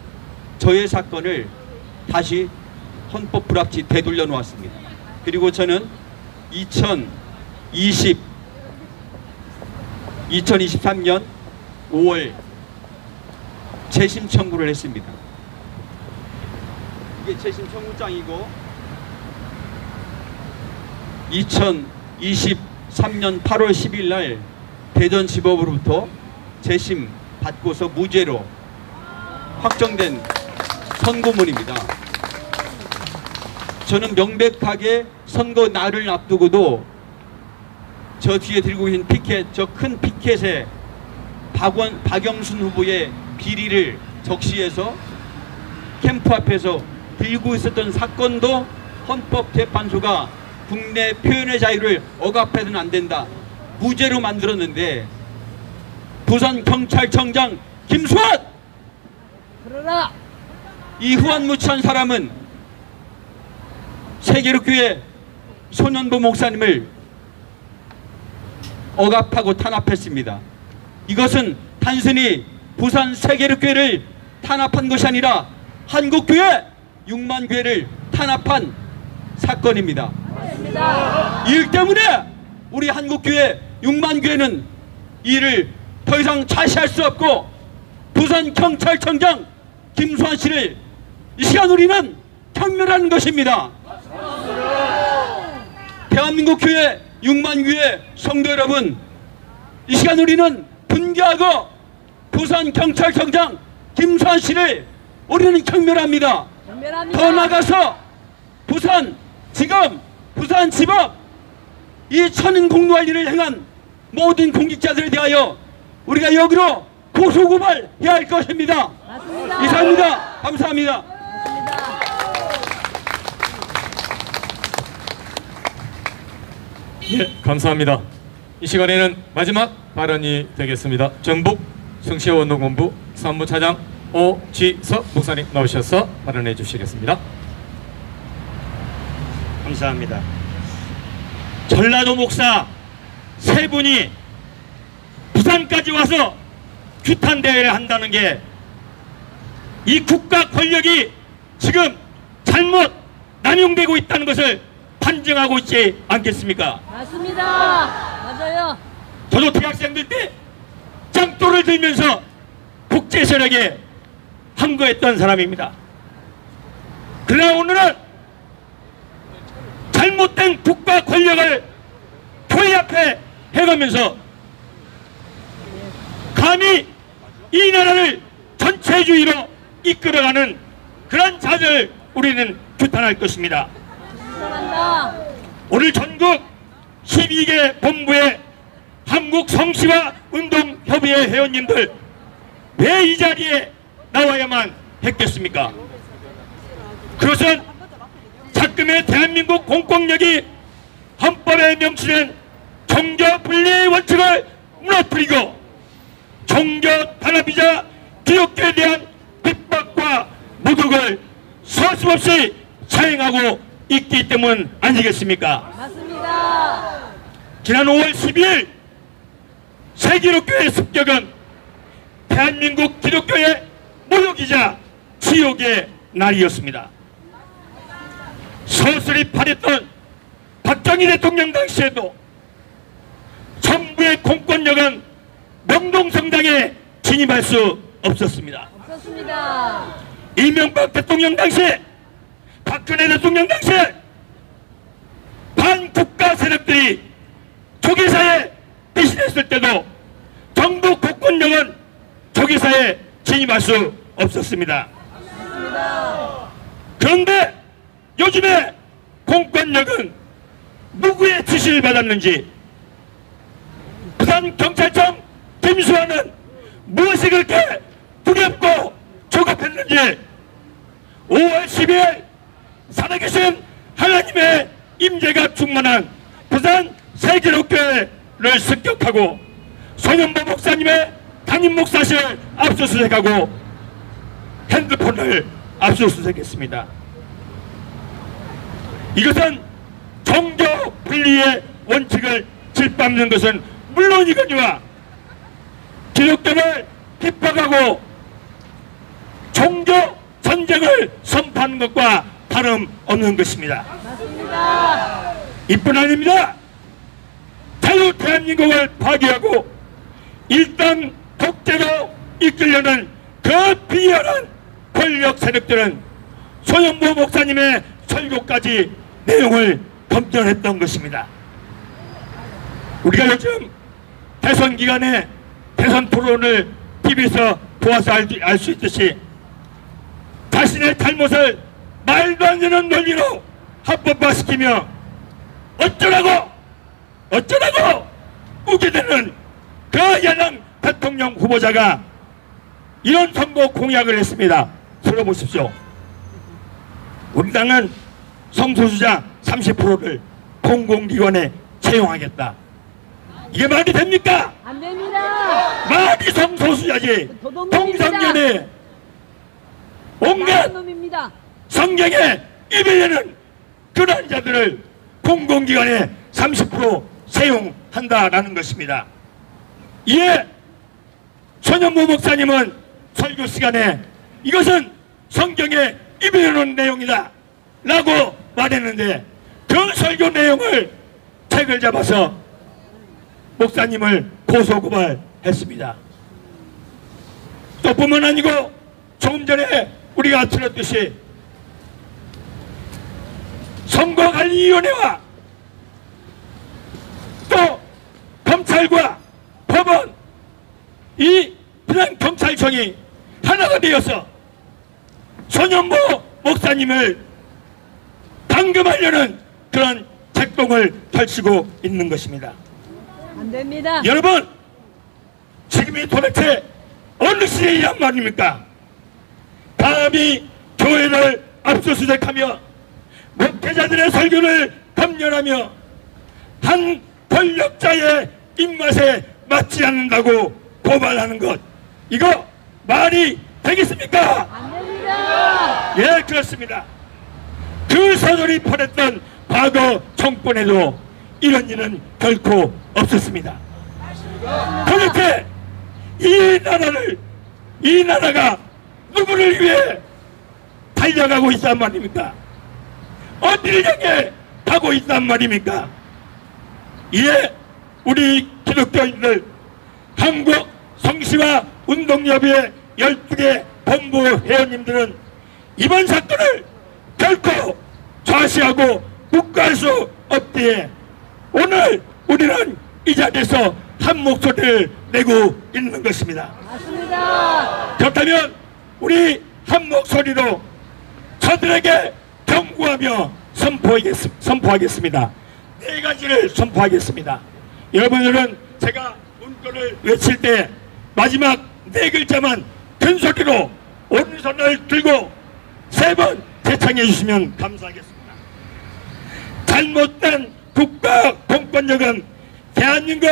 저의 사건을 다시 헌법 불합치 되돌려 놓았습니다. 그리고 저는 2023년 5월 재심 청구를 했습니다. 이게 재심 청구장이고 2023년 8월 10일 날 대전지법으로부터 재심 받고서 무죄로 확정된 선고문입니다. 저는 명백하게 선거 날을 앞두고도 저 뒤에 들고 계신 피켓, 저 큰 피켓에 박영순 후보의 비리를 적시해서 캠프 앞에서 들고 있었던 사건도 헌법재판소가 국내 표현의 자유를 억압해서는 안 된다, 무죄로 만들었는데 부산경찰청장 김수환! 이 후한무치한 사람은 세계로교회 손현보 목사님을 억압하고 탄압했습니다. 이것은 단순히 부산 세계로교회를 탄압한 것이 아니라 한국교회 6만 교회를 탄압한 사건입니다. 맞습니다. 이 일 때문에 우리 한국교회 6만 교회는 이를 더 이상 차시할 수 없고 부산경찰청장 김수환 씨를 이 시간 우리는 경멸하는 것입니다. 대한민국 교회 6만 교회 성도 여러분, 이 시간 우리는 분개하고 부산경찰청장 김수환 씨를 우리는 경멸합니다. 더 나아가서 부산지법 이 천인공노할 일을 행한 모든 공직자들에 대하여 우리가 역으로 고소고발해야 할 것입니다. 맞습니다. 이상입니다. 감사합니다. 예, 감사합니다. 이 시간에는 마지막 발언이 되겠습니다. 전북 성시원동본부 사무차장 오지석 목사님 나오셔서 발언해 주시겠습니다. 감사합니다. 전라도 목사 3분이 부산까지 와서 규탄 대회를 한다는 게 이 국가 권력이 지금 잘못 남용되고 있다는 것을 판증하고 있지 않겠습니까? 맞습니다. 맞아요. 저도 대학생들 때 짱돌을 들면서 국제 세력에 항거했던 사람입니다. 그러나 오늘은 잘못된 국가 권력을 교회 앞에 해가면서 감히 이 나라를 전체주의로 이끌어가는 그런 자들 우리는 규탄할 것입니다. 오늘 전국 12개 본부의 한국 성시와 운동협의회 회원님들 왜 이 자리에 나와야만 했겠습니까? 그것은 작금의 대한민국 공권력이 헌법에 명시된 종교 분리의 원칙을 무너뜨리고 종교 단합이자 기독교에 대한 핍박과 모독을 서슴없이 사행하고 있기 때문 아니겠습니까? 맞습니다. 지난 5월 12일 세기독교의 습격은 대한민국 기독교의 모욕이자 지옥의 날이었습니다. 서슬이 발했던 박정희 대통령 당시에도 정부의 공권력은 명동성당에 진입할 수 없었습니다. 없었습니다. 이명박 대통령 당시에, 박근혜 대통령 당시에 반국가 세력들이 조계사에 배신했을 때도 정부 공권력은 조계사에 진입할 수 없었습니다. 그런데 요즘에 공권력은 누구의 지시를 받았는지, 부산경찰청 김수환은 무엇이 그렇게 두렵고 조급했는지 5월 12일 살아계신 하나님의 임재가 충만한 부산 세기독교회를 습격하고 손현보 목사님의 담임 목사실 압수수색하고 핸드폰을 압수수색했습니다. 이것은 종교 분리의 원칙을 짓밟는 것은 물론이거니와 기독교를 핍박하고 종교 전쟁을 선포하는 것과 다름없는 것입니다. 맞습니다. 이뿐 아닙니다. 자유 대한민국을 파괴하고 일당 독재로 이끌려는 그 비열한 권력 세력들은 손현보 목사님의 설교까지 내용을 검증했던 것입니다. 우리가 요즘 대선 기간에 대선 토론을 TV에서 보아서 알 수 있듯이 자신의 잘못을 말도 안 되는 논리로 합법화시키며 어쩌라고 우기되는 그 야당 대통령 후보자가 이런 선거 공약을 했습니다. 들어보십시오. 우리 당은 성소수자 30%를 공공기관에 채용하겠다. 이게 말이 됩니까? 안 됩니다. 말이 성소수자지. 동성연애 온갖 놈입니다. 성경에 입에는 그런 자들을 공공기관에 30% 채용한다라는 것입니다. 이에 손현보 목사님은 설교 시간에 이것은 성경에 입에는 내용이다 라고 말했는데 그 설교 내용을 책을 잡아서 목사님을 고소고발했습니다. 또 뿐만 아니고 조금 전에 우리가 들었듯이 선거관리위원회와 또 검찰과 법원, 이 부산경찰청이 하나가 되어서 손현보 목사님을 감금하려는 그런 작동을 펼치고 있는 것입니다. 안 됩니다. 여러분, 지금이 도대체 어느 시대이란 말입니까? 감히 교회를 압수수색하며 목회자들의 설교를 검열하며 한 권력자의 입맛에 맞지 않는다고 고발하는 것, 이거 말이 되겠습니까? 안 됩니다. 예, 그렇습니다. 그 서절이 퍼냈던 과거 정권에도 이런 일은 결코 없었습니다. 도대체 이 나라가 누구를 위해 달려가고 있단 말입니까? 어디를 향해 가고 있단 말입니까? 이에 우리 기독교인들, 한국 성시와 운동협의회 12개 본부 회원님들은 이번 사건을 결코 좌시하고 묵과할 수 없기에 오늘 우리는 이 자리에서 한 목소리를 내고 있는 것입니다. 맞습니다. 그렇다면 우리 한 목소리로 저들에게 경고하며 선포하겠습니다. 네 가지를 선포하겠습니다. 여러분들은 제가 문구를 외칠 때 마지막 네 글자만 큰 소리로 오른손을 들고 3번 재창해 주시면 감사하겠습니다. 잘못된 국가 공권력은 대한민국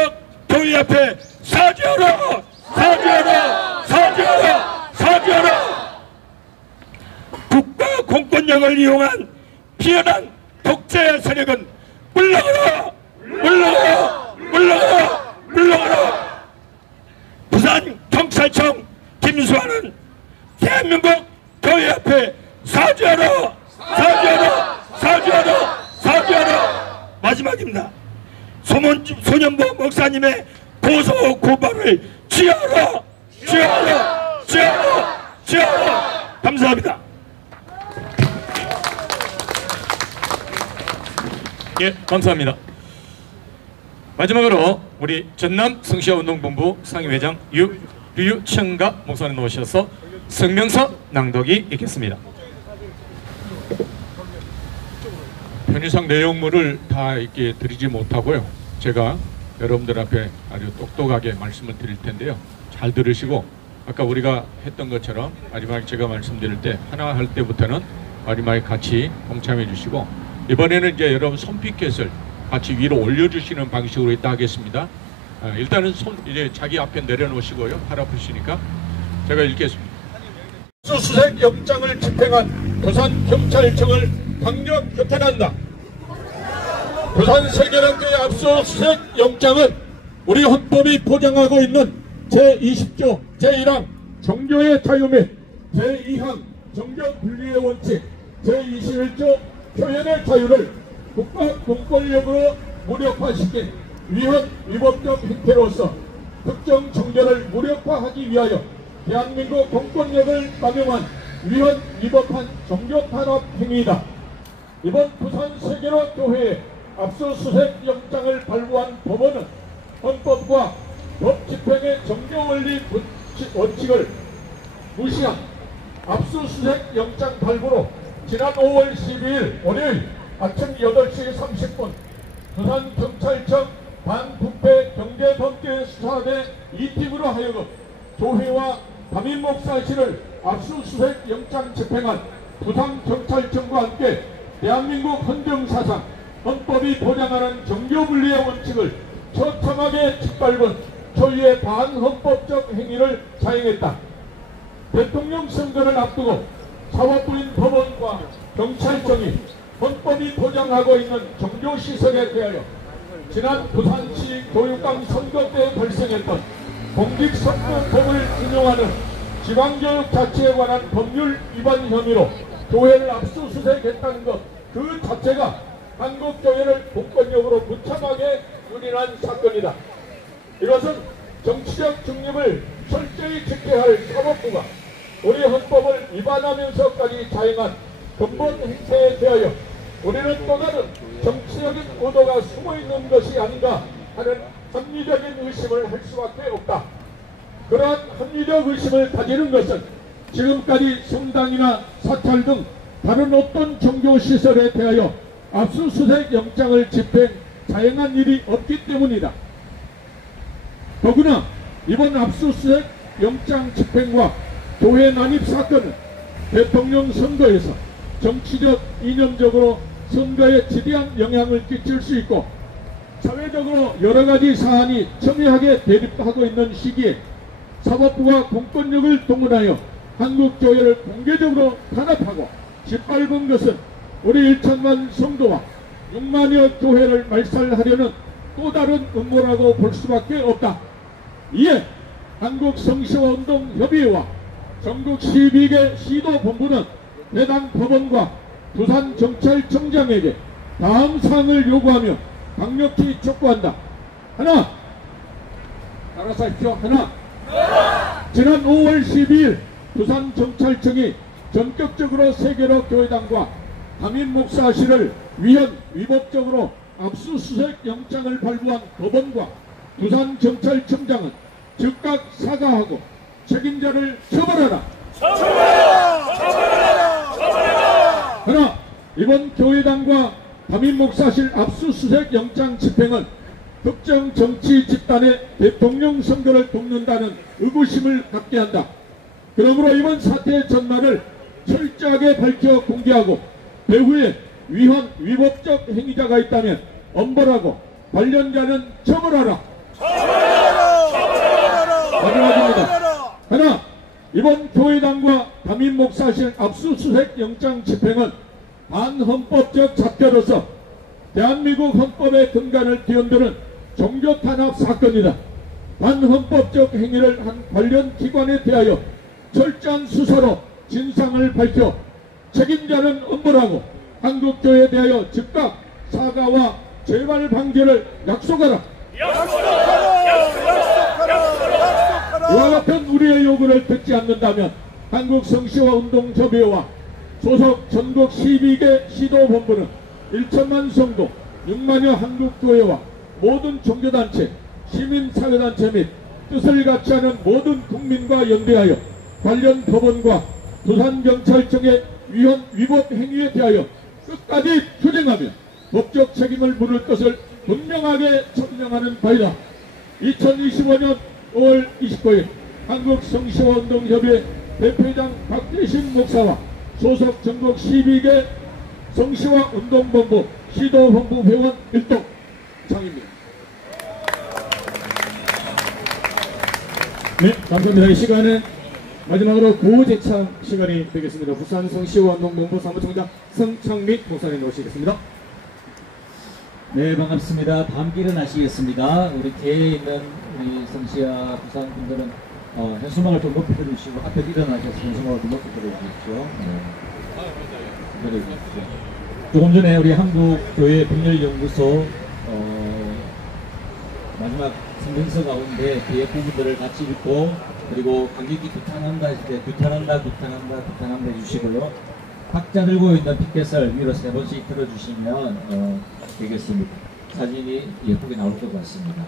교회 앞에 사죄하라! 사죄하라! 사죄하라! 사죄하라! 공권력을 이용한 비열한 독재 세력은 물러가라! 물러가라! 물러가라! 물러가라! 부산 경찰청 김수환은 대한민국 교회 앞에 사죄하라! 사죄하라! 사죄하라! 사죄하라! 마지막입니다. 소년보 목사님의 고소 고발을 취하라! 취하라! 취하라! 취하라! 감사합니다. 예, 감사합니다. 마지막으로 우리 전남 성시아운동본부 상임회장 류청가 목사님 모셔서 성명서 낭독이 있겠습니다. 편의상 내용물을 다 이렇게 드리지 못하고요. 제가 여러분들 앞에 아주 똑똑하게 말씀을 드릴 텐데요. 잘 들으시고 아까 우리가 했던 것처럼 마지막에 제가 말씀드릴 때 하나 할 때부터는 마지막에 같이 동참해 주시고 이번에는 이제 여러분 손피켓을 같이 위로 올려주시는 방식으로 이따 하겠습니다. 일단은 이제 자기 앞에 내려놓으시고요. 팔 아프시니까 제가 읽겠습니다. 압수수색 영장을 집행한 부산경찰청을 강력 규탄한다. 부산세계랑교회 압수수색 영장은 우리 헌법이 보장하고 있는 제20조 제1항 종교의 자유 및 제2항 종교분리의 원칙 제21조 표현의 자유를 국가 공권력으로 무력화시킨 위헌 위법적 행태로서 특정 종교를 무력화하기 위하여 대한민국 공권력을 남용한 위헌 위법한 종교 탄압 행위이다. 이번 부산 세계로 교회에 압수수색 영장을 발부한 법원은 헌법과 법 집행의 정교원리 원칙을 무시한 압수수색 영장 발부로 지난 5월 12일 월요일 아침 8시 30분 부산경찰청 반부패 경제범죄 수사대 2팀으로 하여금 교회와 담임목사실을 압수수색 영장 집행한 부산경찰청과 함께 대한민국 헌정사상 헌법이 보장하는 정교분리의 원칙을 처참하게 짓밟은 초유의 반헌법적 행위를 자행했다. 대통령 선거를 앞두고 사법부인 법원과 경찰청이 헌법이 보장하고 있는 종교시설에 대하여 지난 부산시 교육감 선거 때 발생했던 공직선거법을 인용하는 지방교육 자체에 관한 법률 위반 혐의로 교회를 압수수색했다는 것 그 자체가 한국교회를 공권력으로 무참하게 유린한 사건이다. 이것은 정치적 중립을 철저히 지켜야 할 사법부가 우리 헌법을 위반하면서까지 자행한 근본 행태에 대하여 우리는 또 다른 정치적인 의도가 숨어있는 것이 아닌가 하는 합리적인 의심을 할 수밖에 없다. 그러한 합리적 의심을 가지는 것은 지금까지 성당이나 사찰 등 다른 어떤 종교시설에 대하여 압수수색 영장을 집행, 자행한 일이 없기 때문이다. 더구나 이번 압수수색 영장 집행과 교회 난입 사건은 대통령 선거에서 정치적, 이념적으로 선거에 지대한 영향을 끼칠 수 있고 사회적으로 여러 가지 사안이 첨예하게 대립하고 있는 시기에 사법부가 공권력을 동원하여 한국교회를 공개적으로 탄압하고 짓밟은 것은 우리 1천만 성도와 6만여 교회를 말살하려는 또 다른 음모라고 볼 수밖에 없다. 이에 한국성시화운동협의회와 전국 12개 시도본부는 해당 법원과 부산경찰청장에게 다음 사항을 요구하며 강력히 촉구한다. 하나, 따라서 하십시오. 하나, 지난 5월 12일 부산경찰청이 전격적으로 세계로 교회당과 담임목사실을 위헌 위법적으로 압수수색 영장을 발부한 법원과 부산경찰청장은 즉각 사과하고 책임자를 처벌하라. 그러나 이번 교회당과 담임목사실 압수수색 영장 집행은 특정 정치 집단의 대통령 선거를 돕는다는 의구심을 갖게 한다. 그러므로 이번 사태의 전말을 철저하게 밝혀 공개하고 배후에 위헌 위법적 행위자가 있다면 엄벌하고 관련자는 처벌하라. 마지막입니다. 하나, 이번 교회당과 담임 목사실 압수수색 영장 집행은 반헌법적 작결로서 대한민국 헌법의 근간을 뒤흔드는 종교탄압 사건이다. 반헌법적 행위를 한 관련 기관에 대하여 철저한 수사로 진상을 밝혀 책임자는 엄벌하고 한국교회에 대하여 즉각 사과와 재발 방지를 약속하라. 이와 같은 우리의 요구를 듣지 않는다면 한국 성시와 운동협의회와 소속 전국 12개 시도본부는 1천만 성도, 6만여 한국교회와 모든 종교단체, 시민사회단체 및 뜻을 같이 하는 모든 국민과 연대하여 관련 법원과 부산경찰청의 위법 행위에 대하여 끝까지 투쟁하며 법적 책임을 물을 것을 분명하게 천명하는 바이다. 2025년 5월 29일 한국 성시와 운동협의회 대표이장 박대신 목사와 소속 전국 12개 성시와 운동본부 시도본부 회원 일동 장입니다. 네, 감사합니다. 이 시간은 마지막으로 구제참 시간이 되겠습니다. 부산 성시와 운동본부 사무총장 성창민 목사님 모시겠습니다. 네, 반갑습니다. 다함께 일어나시겠습니다. 우리 계에 있는 우리 성시와 부산 분들은 현수막을 좀 높이 들어주시고 앞에 일어나셔서 현수막을 좀 높이 들어주십시오. 들어주십시오. 조금 전에 우리 한국교회 분열연구소 마지막 성명서 가운데 뒤에 부분들을 같이 읽고 그리고 관객이 규탄한다 하실 때 규탄한다 해주시고요. 각자 들고 있는 피켓을 위로 3번씩 들어주시면 되겠습니다. 사진이 예쁘게 나올 것 같습니다.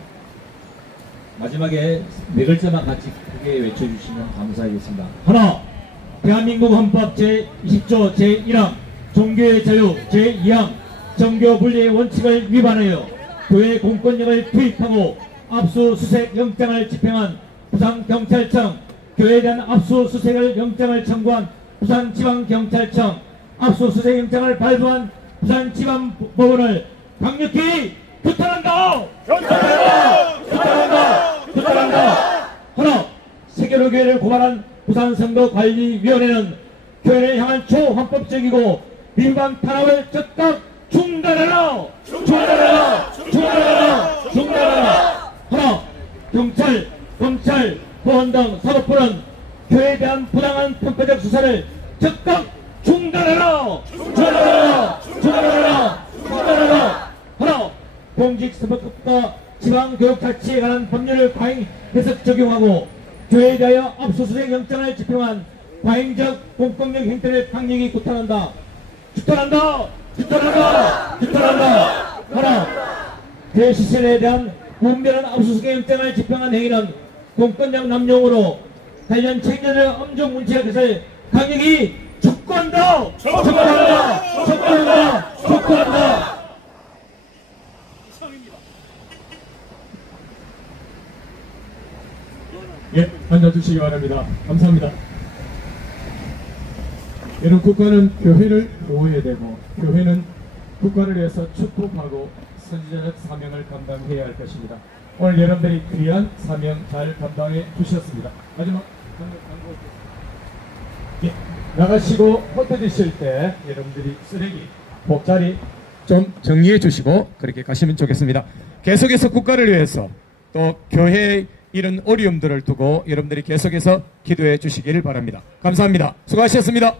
마지막에 4글자만 같이 크게 외쳐주시면 감사하겠습니다. 하나, 대한민국 헌법 제20조 제1항 종교의 자유 제2항 정교 분리의 원칙을 위반하여 교회 공권력을 투입하고 압수수색 영장을 집행한 부산경찰청, 교회에 대한 압수수색을 영장을 청구한 부산지방경찰청, 압수수색 영장을 발부한 부산지방법원을 강력히 규탄한다! 규탄한다! 하나, 세계로 교회를 고발한 부산선거관리위원회는 교회를 향한 초헌법적이고 민반 탄압을 즉각 중단하라! 하나, 경찰, 검찰, 보안 등 사법부는 교회에 대한 부당한 편파적 수사를 즉각 중단하라! 하나, 공직선거법과 지방교육자치에 관한 법률을 과잉 해석 적용하고 교회에 대하여 압수수색 영장을 집행한 과잉적 공권력 행태를 강력히 규탄한다. 하나, 교회 시설에 대한 무분별한 압수수색 영장을 집행한 행위는 공권력 남용으로 관련 책임자를 엄정 문제할 것을 강력히 촉구한다. 예, 앉아주시기 바랍니다. 감사합니다. 여러분, 국가는 교회를 보호해야 되고 교회는 국가를 위해서 축복하고 선지자적 사명을 감당해야 할 것입니다. 오늘 여러분들이 귀한 사명 잘 감당해 주셨습니다. 마지막 광고 예, 나가시고 흩어지실 때 여러분들이 쓰레기 복자리 좀 정리해 주시고 그렇게 가시면 좋겠습니다. 계속해서 국가를 위해서 또 교회의 이런 어려움들을 두고 여러분들이 계속해서 기도해 주시기를 바랍니다. 감사합니다. 수고하셨습니다.